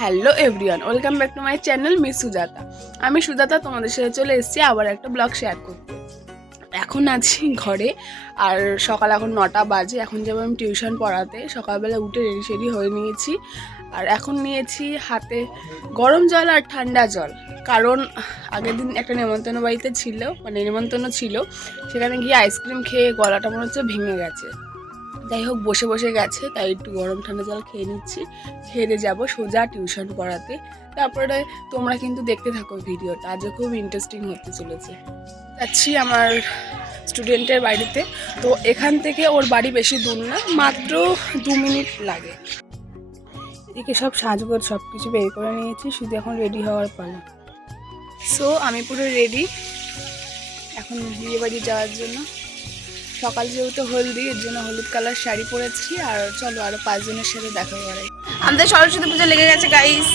Hello everyone welcome back to my channel miss Sujata আমি সুজাতা, তোমাদের সাথে চলে এসেছি আবার একটা ব্লগ শেয়ার করতে। এখন আছি ঘরে, আর সকাল এখন নটা বাজে, এখন যাব আমি টিউশন পড়াতে, সকালবেলা উঠে রেডি সেডি হয়ে নিয়েছি। আর এখন নিয়েছি হাতে গরম জল আর ঠান্ডা জল, কারণ আগের দিন একটা নেমন্তন্ন বাড়িতে ছিল মানে নেমন্তন্ন ছিল, সেখানে গিয়ে আইসক্রিম খেয়ে গলাটা মনে হচ্ছে ভেঙে গেছে। যাই হোক বসে বসে গেছে তাই একটু গরম ঠান্ডা জল খেয়ে নিচ্ছি। খেয়ে যাব সোজা টিউশন পড়াতে। তারপরে তোমরা কিন্তু দেখতে থাকো ভিডিওটা আজও খুব ইন্টারেস্টিং হতে চলেছে। যাচ্ছি আমার স্টুডেন্টের বাড়িতে। তো এখান থেকে ওর বাড়ি বেশি দূর না মাত্র দু মিনিট লাগে। এদিকে সব সাজগোজ সব কিছু বের করে নিয়েছি শুধু এখন রেডি হওয়ার পালা। সো আমি পুরো রেডি এখন বিয়ে বাড়ি যাওয়ার জন্য। সকাল যেহেতু হলদি, এর জন্য হলুদ কালার শাড়ি পরেছি, আর চলো আরও পাঁচজনের সাথে দেখা করাই আমাদের সরস্বতী পুজো লেগে গেছে গাইস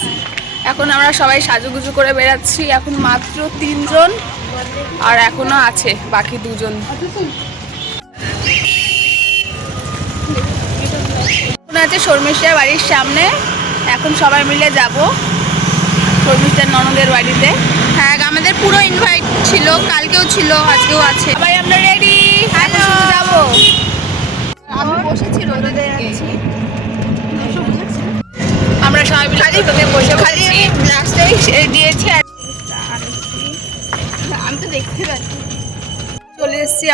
এখন আমরা সবাই সাজুগুজু করে বেড়াচ্ছি, এখন মাত্র তিনজন, আর এখনও আছে বাকি দুজন। আছে শর্মিষ্ঠার বাড়ির সামনে, এখন সবাই মিলে যাব শর্মিষ্ঠার ননদের বাড়িতে। হ্যাঁ আমাদের পুরো ইনভাইট ছিল, কালকেও ছিল, আজকেও আছে। সবাই আমরা রেডি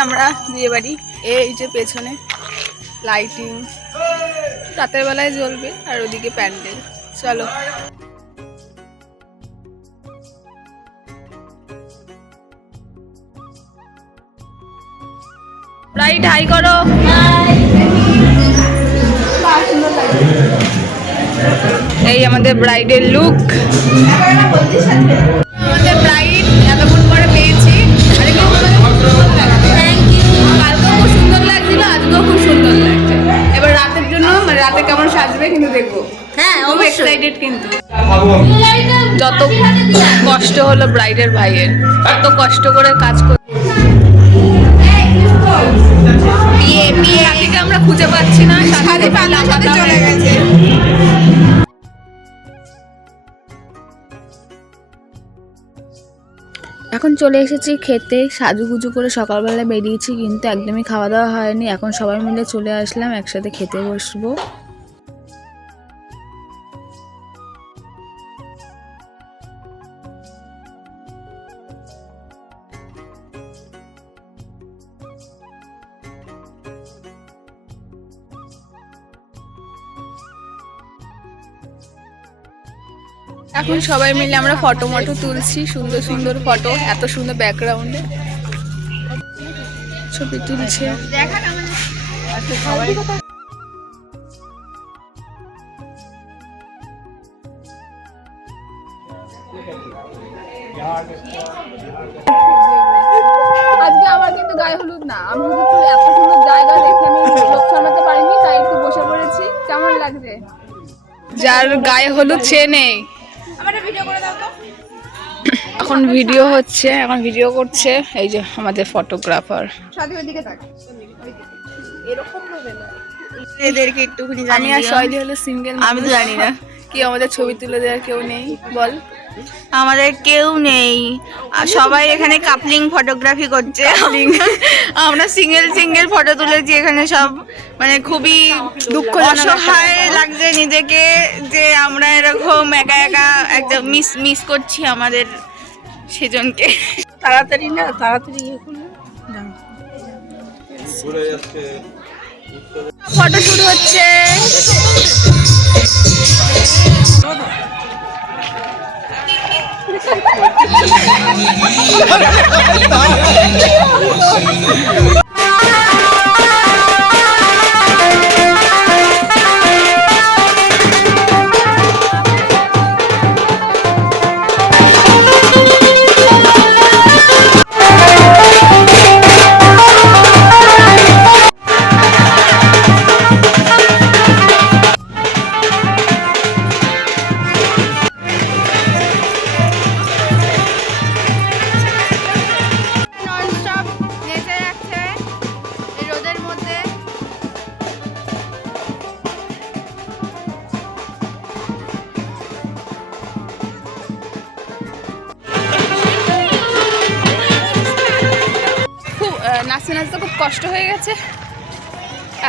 আমরা বিয়ে বাড়ি। এই যে পেছনে লাইটিং রাতের বেলায় জ্বলবে, আর ওদিকে প্যান্ডেল। চলো। রাইট হাই করো। এই আমাদের ব্রাইডের লুক রাতে কেমন সাজবে কিন্তু দেখব। হ্যাঁ খুব এক্সাইটেড কিন্তু। যত কষ্ট হলো ব্রাইডের ভাইয়ের তত কষ্ট করে কাজ করে আমরা খুঁজে পাচ্ছি না সাথে চলে গেছে। এখন চলে এসেছি খেতে। সাজুগুজু করে সকালবেলা বেরিয়েছি, কিন্তু একদমই খাওয়া দাওয়া হয়নি। এখন সবাই মিলে চলে আসলাম, একসাথে খেতে বসবো। এখন সবাই মিলে আমরা ফটো মটো তুলছি, সুন্দর সুন্দর ফটো, এত সুন্দর ব্যাকগ্রাউন্ডে ছবি তুলছে। আজকে আমার কিন্তু গায়ে হলুদ না। আমি একটু এত সুন্দর জায়গা দেখে আমি লোক সামলাতে পারিনি, তাই একটু বসে পড়েছি। কেমন লাগছে? যার গায়ে হলুদ সে নেই। এখন ভিডিও হচ্ছে এখন ভিডিও করছে এই যে আমাদের ফটোগ্রাফার এদেরকে একটুখানি আমি আর। হলো সিঙ্গেল আমি তো জানি না। কি আমাদের ছবি তুলে দেওয়ার কেউ নেই? বল। আমাদের কেউ নেই। আর সবাই এখানে কাপলিং ফটোগ্রাফি করছে। আমরা সিঙ্গেল সিঙ্গেল ফটো তুলেছি। এখানে সব মানে খুবই দুঃখ অসহায় লাগছে নিজেকে যে আমরা এরকম একা একা একটা মিস মিস করছি আমাদের সেজনকে। তাড়াতাড়ি না তাড়াতাড়ি ইয়ে করল ফটো শুরু হচ্ছে। গেছে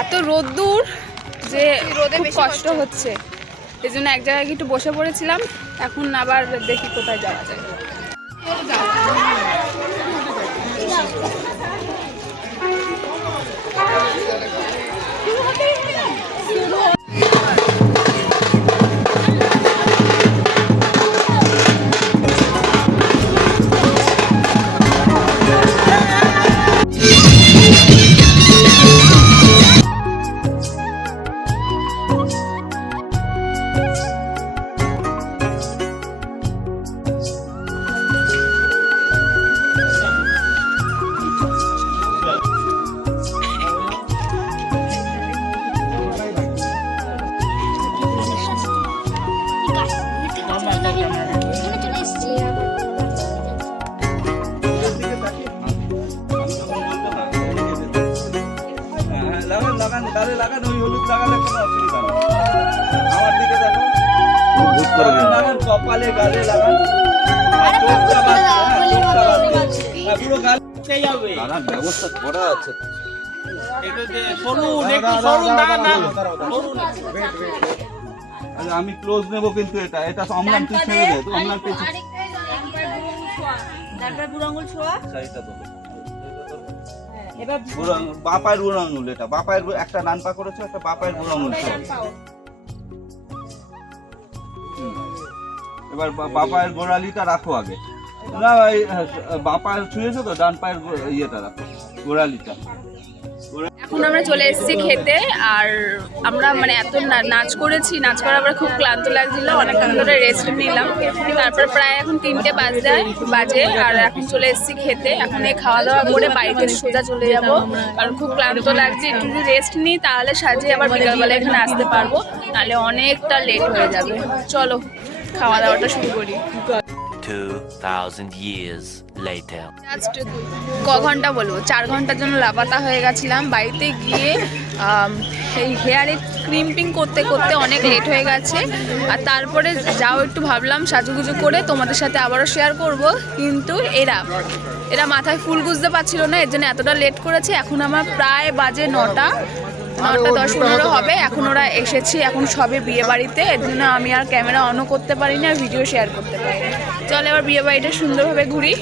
এত রোদ্দুর যে রোদে বেশি কষ্ট হচ্ছে। এই জন্য এক জায়গায় একটু বসে পড়েছিলাম। এখন আবার দেখি কোথায় যাওয়া যায়। লাগান। লাগান কপালে গালে লাগান হ্যাঁ। হ্যাঁ, ব্যবস্থা করা আছে। আমি ক্লোজ নেব কিন্তু এটা। এটা অমলান তুই ছেড়ে দে তুই অমলান তুই শাড়িটা তোলো। বুড়ো আঙুল, বাঁ পায়ের বুড়ো আঙুল এটা বাঁ পায়ের বু- একটা ডান পা করেছ একটা বাঁ পায়ের বুড়ো আঙুল ছোঁয়া। এবার বা- পায়ের গোড়ালিটা রাখো আগে। না এই, আহ, পায়ের ছুঁয়েছো তো ডান পায়ের ইয়েটা রাখো গোড়ালিটা। এখন আমরা চলে এসেছি খেতে আর আমরা মানে এত নাচ করেছি নাচ করার আমরা খুব ক্লান্ত লাগছিল অনেকক্ষণ ধরে রেস্ট নিলাম। তারপর প্রায় এখন তিনটে বাজে বাজে আর এখন চলে এসেছি খেতে। এখন এই খাওয়া দাওয়া করে বাড়িতে সোজা চলে যাব কারণ খুব ক্লান্ত লাগছে। একটু যদি রেস্ট নিই তাহলে সাজিয়ে আবার বিকালবেলা এখানে আসতে পারব নাহলে অনেকটা লেট হয়ে যাবে। চলো। খাওয়া দাওয়াটা শুরু করি। 2,000 years later. জাস্ট ক ঘণ্টা বলব? চার ঘণ্টার জন্য লাপাতা হয়ে গেছিলাম। বাড়িতে গিয়ে এই হেয়ারে ক্রিম্পিং করতে করতে অনেক লেট হয়ে গেছে। আর তারপরে যাও একটু ভাবলাম সাজুগুজু করে তোমাদের সাথে আবারও শেয়ার করব। কিন্তু এরা এরা মাথায় ফুল গুজতে পারছিল না এর জন্য এতটা লেট করেছে। এখন আমার প্রায় বাজে নটা। নটা দশ পনেরো হবে, এখন ওরা এসেছি, এখন সবে বিয়ে বাড়িতে এর জন্য আমি আর ক্যামেরা অনও করতে পারি না ভিডিও শেয়ার করতে পারি না। চলে এবার বিয়ে বাড়িটা সুন্দরভাবে ঘুরি।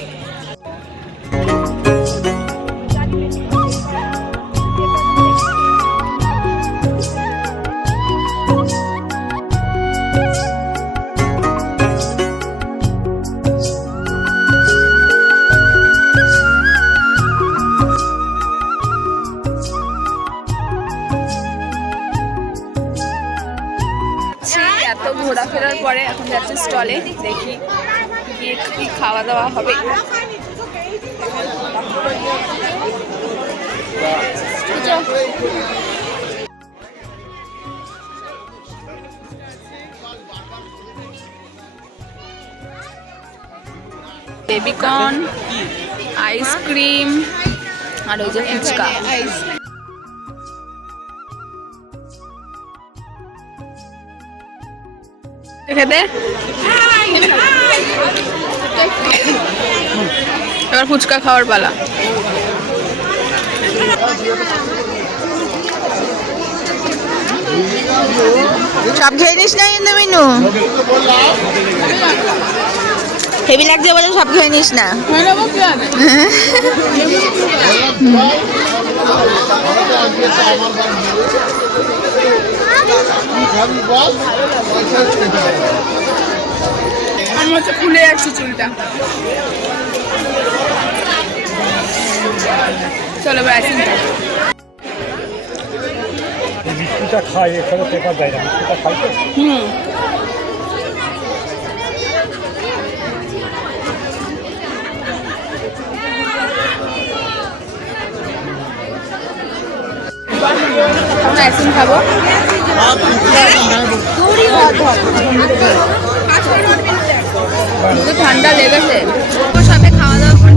এত ঘোরাফেরার পরে এখন যাচ্ছে স্টলে, দেখি গিয়ে কি খাওয়া দাওয়া হবে। বেবিকর্ন আইসক্রিম আর ওই যে ফুচকা। খেতে? এবার ফুচকা খাওয়ার পালা। সব খেয়ে নিস না কিন্তু মিনু? হেভি লাগছে বলে সব খেয়ে নিস না। আমার হচ্ছে ফুলে যাচ্ছে চুলটা। চলো আইসক্রিম খাই মিষ্টিটা খাই এখানে পেপার দেয় না। মিষ্টিটা খাই তো? হুম। এখন আইসক্রিম খাব ঠান্ডা লেগেছে। সবে খাওয়া দাওয়া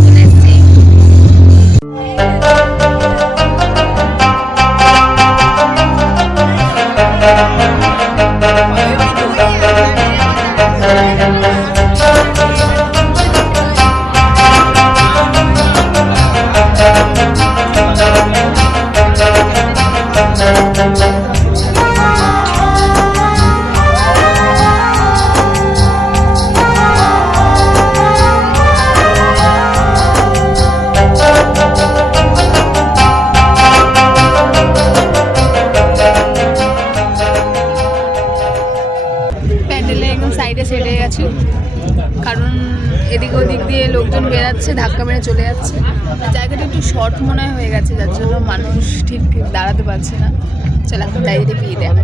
ঠিক দাঁড়াতে পারছি না। চল এখন ডায়েরি পেয়ে দেখা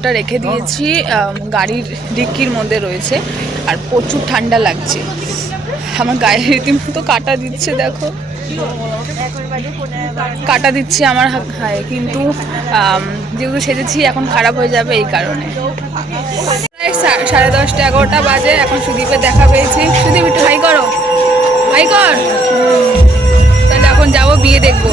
চাদরটা রেখে দিয়েছি গাড়ির ডিক্কির মধ্যে রয়েছে, আর প্রচুর ঠান্ডা লাগছে। আমার গায়ে রীতিমতো কাটা দিচ্ছে, দেখো। কাটা দিচ্ছে আমার হা- গায়ে কিন্তু যেহেতু সেজেছি, এখন খারাপ হয়ে যাবে এই কারণে। প্রায় সাড়ে দশটা এগারোটা বাজে, এখন সুদীপের দেখা পেয়েছি। সুদীপ, একটু হাই করো। হাই কর। তাহলে এখন যাব, বিয়ে দেখব।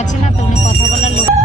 অচেনা তো উনি কথা বলার লোক।